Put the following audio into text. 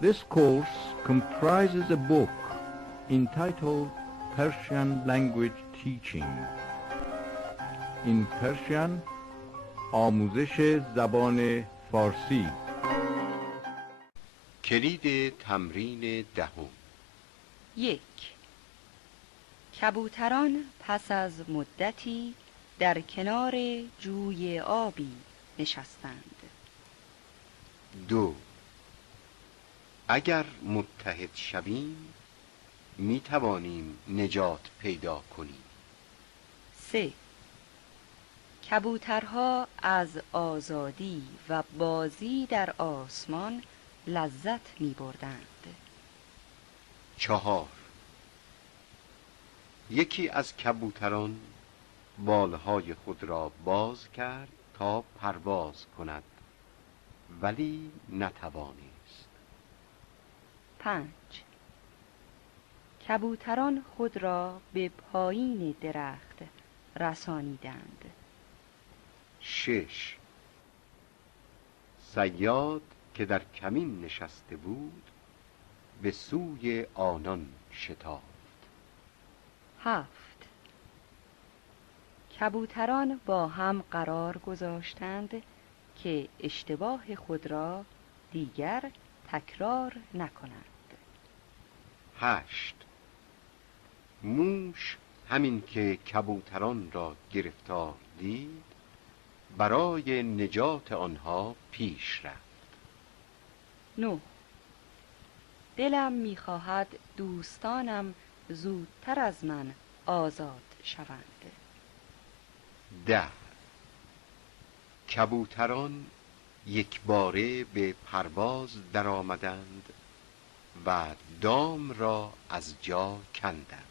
This course comprises a book entitled Persian Language Teaching. In Persian آموزش زبان فارسی. کلید تمرین دهم. 1. کبوتران پس از مدتی در کنار جوی آبی نشستند. 2. اگر متحد شویم می توانیم نجات پیدا کنیم. 3. کبوترها از آزادی و بازی در آسمان لذت می بردند. 4. یکی از کبوتران بالهای خود را باز کرد تا پرواز کند ولی نتوانست. 5. کبوتران خود را به پایین درخت رسانیدند. 6. صیاد که در کمین نشسته بود به سوی آنان شتافت. 7. کبوتران با هم قرار گذاشتند که اشتباه خود را دیگر تکرار نکنند. 8. موش همین که کبوتران را گرفتار دید برای نجات آنها پیش رفت. 9. دلم می‌خواهد دوستانم زودتر از من آزاد شوند. 10. کبوتران یک باره به پرواز درآمدند و دام را از جا کندند.